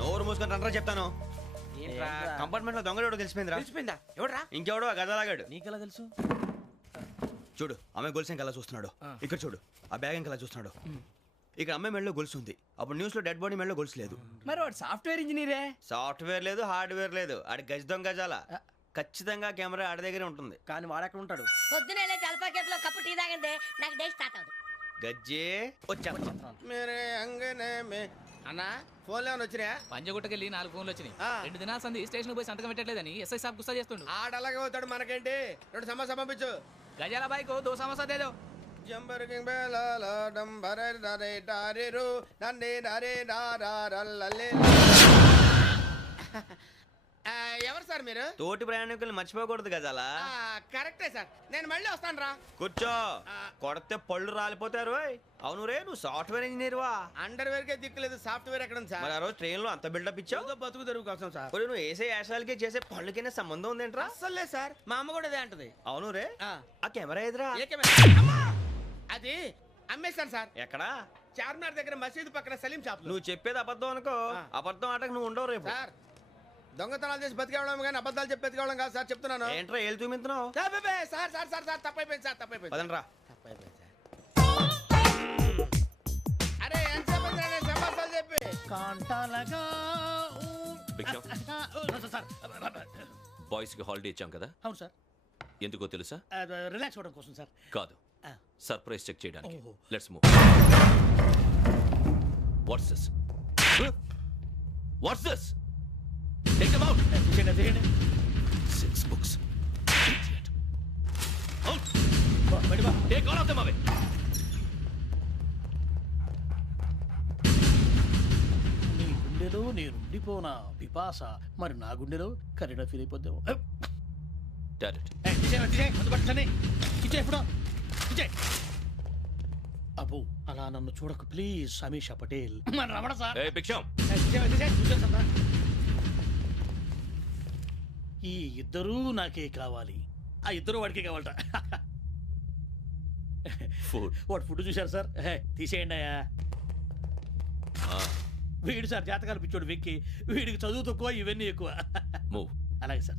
నోరు మూసుకొని రండ్రా చెప్తాను. ఏంట్రా? కంపార్ట్మెంట్లో దొంగడు తెలిసిపోయిందిరా. తెలిసిపోయిందా? ఎవడ్రా? ఇంకెవడో గదలాగాడు. నీకెలా తెలుసు? చూడు ఆమె గొలుసు ఇంకలా చూస్తున్నాడు. ఇక్కడ చూడు ఆ బ్యాగ్ ఇంకలా చూస్తున్నాడు. ఇక్కడ అమ్మాయి మెడలో గొలుసు ఉంది. అప్పుడు న్యూస్లో డెడ్ బాడీ మెడలో గొలుసు లేదు. మరి వాడు సాఫ్ట్వేర్ ఇంజనీరే? సాఫ్ట్వేర్ లేదు హార్డ్వేర్ లేదు. ఆడి గజ దొంగ గజాల. ఖచ్చితంగా కెమెరా ఆడి దగ్గరే ఉంటుంది. కానీ వాడెక్కడ ఉంటాడు? పొద్దునే లేచి అల్ఫా కేఫ్లో కప్పు టీ తాగిందే నాకు డే స్టార్ట్ అవుతుంది. గజ్జే. వచ్చా మేరే అంగనే మే. అన్నా? ఫోన్లో ఏమైనా వచ్చినాయా పంజగుట్టకెళ్ళి నాలుగు ఫోన్లు వచ్చినాయి. ఆ. రెండు దినాల సంది స్టేషన్ పోయి సంతకం పెట్టలేదని ఎస్ఐ సాబ్ గుస్తా చేస్తుండు. ఆడలాగే పోతాడు మనకేంటి? రెండు సమస్య పంపించు. గజాల బైక్ దో సమస్య దేదో జంబరకింగ్ బేలాల డంబర డరే డారిరు నన్నే డరే డారల్లలే ఆ, ఎవరు సార్ మీరు? తోటి ప్రయాణికులు మర్చిపోకూడదు గజాల. ఆ, కరెక్టే సార్. నేను మళ్ళీ వస్తాను రా కూర్చో కొడితే పళ్ళు రాలిపోతారు. అవును రే నువ్వు సాఫ్ట్వేర్ ఇంజనీర్ వా. అండర్వేర్ కే దిక్కులేదు సాఫ్ట్వేర్ ఎక్కడ సార్? ఆ రోజు ట్రైన్లో అంత బిల్డప్ ఇచ్చావు? బతుకు తెరుగు కోసం సార్. నువ్వు వేసే యాశాలకి చేసే పళ్ళకైనా సంబంధం ఉందేంట్రా? అస్సలు లేదు సార్. మా అమ్మ కూడా అదే అంటది. అవును రే. ఆ. కెమెరా ఎదురా ఏ కెమెరా? అమ్మా! అది అమ్మేశాను సార్. ఎక్కడా? చార్మినార్ దగ్గర మసీదు పక్కన సలీం షాప్ నువ్వు చెప్పేది అబద్ధం అనుకో. అబద్ధం ఆటకు నువ్వు ఉండవు రేపు. సార్ దొంగతనాలు చేసి బతికేవడం కానీ అబద్ధాలు చెప్పి బతికేవడం కాదు సార్. చెప్తున్నాను. ఏంట్రా ఏళ్ళు చూపించినావు? Sir, sir sir sir sir తప్పైపోయింది సార్ తప్పైపోయింది. పదండ్రా తప్పైపోయింది సార్ అరే సమాసాలు చెప్పి కాంటాలగా భిక్షం సార్. బాయ్స్కి హాలిడే ఇచ్చాం కదా? అవును సార్. ఎందుకో తెలుసా? రిలాక్స్ అవ్వడం కోసం సార్. కాదు. ఆ. సర్ప్రైజ్ చెక్ చేయడానికి. ఓహో. Let's move what's this what's this take out తీసేయండి six books take all of them away నీ గుండెలో నేనుండిపోనా పిపాస. మరి నా గుండెలో కరీడా ఫీల్ అయిపోద్దాము. డాడెట్ అబ్బో అలా నన్ను చూడకు. ప్లీజ్ సమీషా పటేల్. మన రమణ సార్. ఏ భిక్షం. ఈ ఇద్దరూ నాకే కావాలి. ఆ ఇద్దరు వాడికే కావాలట. ఫుడ్ వాడు ఫుడ్ చూశారు సార్. హే, తీసేయండి అయ్యా. వీడు సార్ జాతకాలు పిచ్చోడు వెక్కి. వీడికి చదువు తక్కువ ఇవన్నీ ఎక్కువ. మూవ్ అలాగే సార్.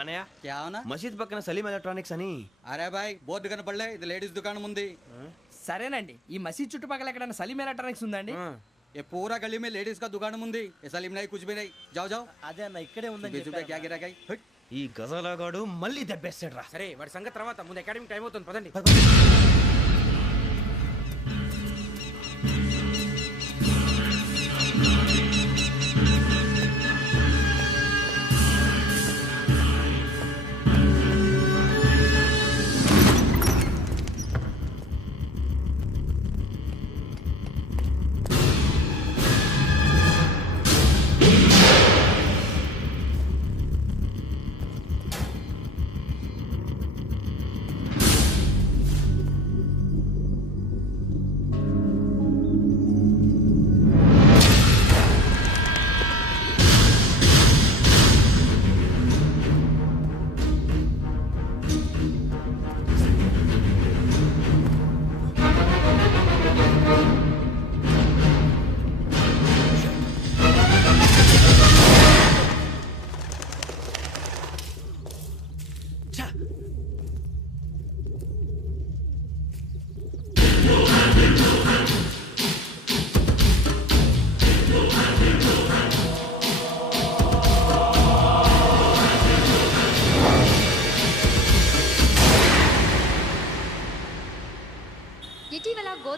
అనయ్య क्या होना మసీద్ పక్కన సలీం ఎలక్ట్రానిక్స్ అని अरे भाई बहुत दुकान पड़ ఇది లేడీస్ దుకాణం ఉంది సరేనండి ఈ మసీద్ చుట్టుపక్కల ఎక్కడైనా సలీం ఎలక్ట్రానిక్స్ ఉందండి ये पूरा गली में लेडीज का दुकान ఉంది ये सलीम नहीं कुछ भी नहीं जाओ जाओ అదే అన్న ఇక్కడే ఉందని बीस रुपए क्या गिरा गई ఈ గజాలగాడు మళ్ళీ దెబ్బేస్తాడు రా సరే వాడి సంగతి తర్వాత ముందు అకాడమిక్ టైం అవుతుంది పదండి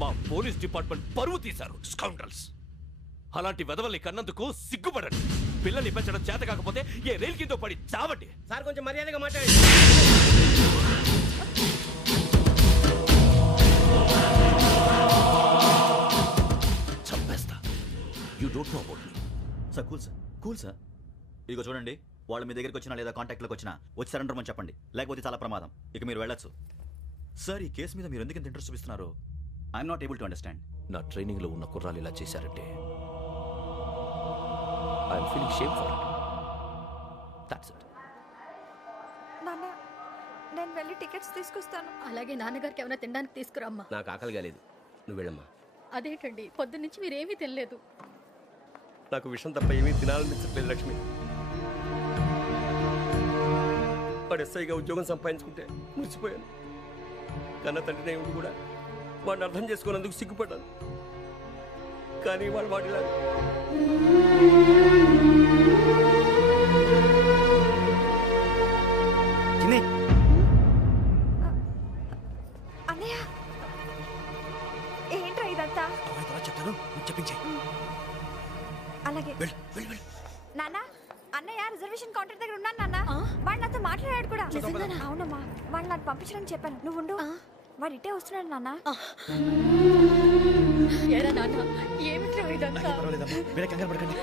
మా పోలీస్ డిపార్ట్మెంట్ పరువు తీశారు. స్కౌండ్రల్స్ అలాంటి వెదవల్ని కన్నందుకు సిగ్గుపడండి. పిల్లల్ని పెంచడం చేత కాకపోతే ఏ రైలు కింద పడి చావండి. సార్ కొంచెం మర్యాదగా మాట్లాడండి. చంపేస్తా. You don't know about me sir cool sir. Cool sir. ఇదిగో చూడండి వాళ్ళు మీ దగ్గరికి వచ్చినా లేదా కాంటాక్ట్లోకి వచ్చినా వచ్చి సరెండర్ అని చెప్పండి. లేకపోతే చాలా ప్రమాదం. ఇక మీరు వెళ్ళొచ్చు. సార్ ఈ కేసు మీద మీరు ఎందుకు ఇంత ఇంట్రెస్ట్ చూపిస్తున్నారు? I'm not able to understand నా ట్రైనింగ్లో ఉన్న కుర్రాలు ఇలా చేశారంటే I'm feeling shame for it that's it నాన్న నేను వెళ్ళి టికెట్స్ తీసుకొస్తాను. అలాగే నాన్నగారికి ఏమైనా తినడానికి తీసుకురమ్మా. నాకు ఆకలి కాలేదు. నువ్వు వెళ్ళమ్మా. అదేంటండి పొద్దున్నుంచి మీరేమీ తినలేదు. నాకు విషయం తప్ప ఏమీ తినాలనిపించట్లేదు లక్ష్మి. వాడు ఎస్ఐగా ఉద్యోగం సంపాదించుకుంటే మురిసిపోయాను. కన్న తండ్రినే ఉండి కూడా వాడిని అర్థం చేసుకున్నందుకు సిగ్గుపడ్డాను. కానీ వాడు వాడిలా చిన్ని అన్నయ్య! ఏంట్రా ఇదంతా? చెప్తాను. చెప్పించే. అలాగే. వెళ్ళు వెళ్ళు వెళ్ళు. నాన్న అన్నయ్య రిజర్వేషన్ కౌంటర్ దగ్గర ఉన్నాను నాన్న. వాడు నాతో మాట్లాడాడు కూడా. అవునమ్మా వాడు నాకు చెప్పాను. నువ్వు ఉండు. వాడు ఇట్టే వస్తున్నాడు నాన్న. ఎరా నాన్న? ఏమిట్రా ఇదంతా? పర్వాలేదమ్మా. వేరే కంగారు పడకండి.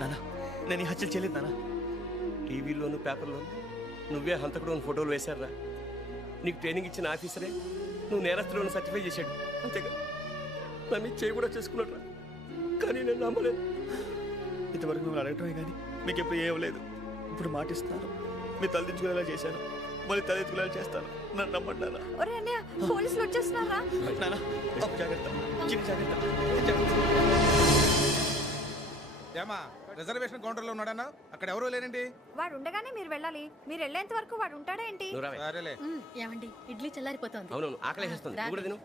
నాన్న నేను ఈ హత్యలు చేయలేదు నాన్న. టీవీలోను పేపర్లోను నువ్వే హంతకుడు అని ఫోటోలు వేశారా నీకు ట్రైనింగ్ ఇచ్చిన ఆఫీసరే నువ్వు నేరస్తులను సర్టిఫై చేశాడు. అంతేగా? నా మీద చేయి కూడా చేసుకున్నట్రా. కానీ నేను నమ్మలేదు. ఇంతవరకు మిమ్మల్ని అడగటమే కానీ మీకు ఎప్పుడు ఏమలేదు ఇప్పుడు మాటిస్తాను మీ తలదించుకునేలా చేశాను మళ్ళీ చేస్తాను. నన్ను నమ్మండి నాన్న. ఒరే అన్నయ్య పోలీసులు వచ్చేస్తున్నారా? నాన్న జాగ్రత్త. చిన్న జాగ్రత్త. ఏమా రిజర్వేషన్ కౌంటర్లో ఉన్నాడన్నా? అక్కడ ఎవరూ లేనండి వాడు ఉండగానే మీరు వెళ్ళాలి. మీరు వెళ్ళేంత వరకు వాడు ఉంటాడా ఏంటి? నువ్వు రావే. సరేలే. ఏమండి ఇడ్లీ చల్లారిపోతుంది. అవునవును ఆకలి వేస్తుంది నువ్వు కూడా తిను.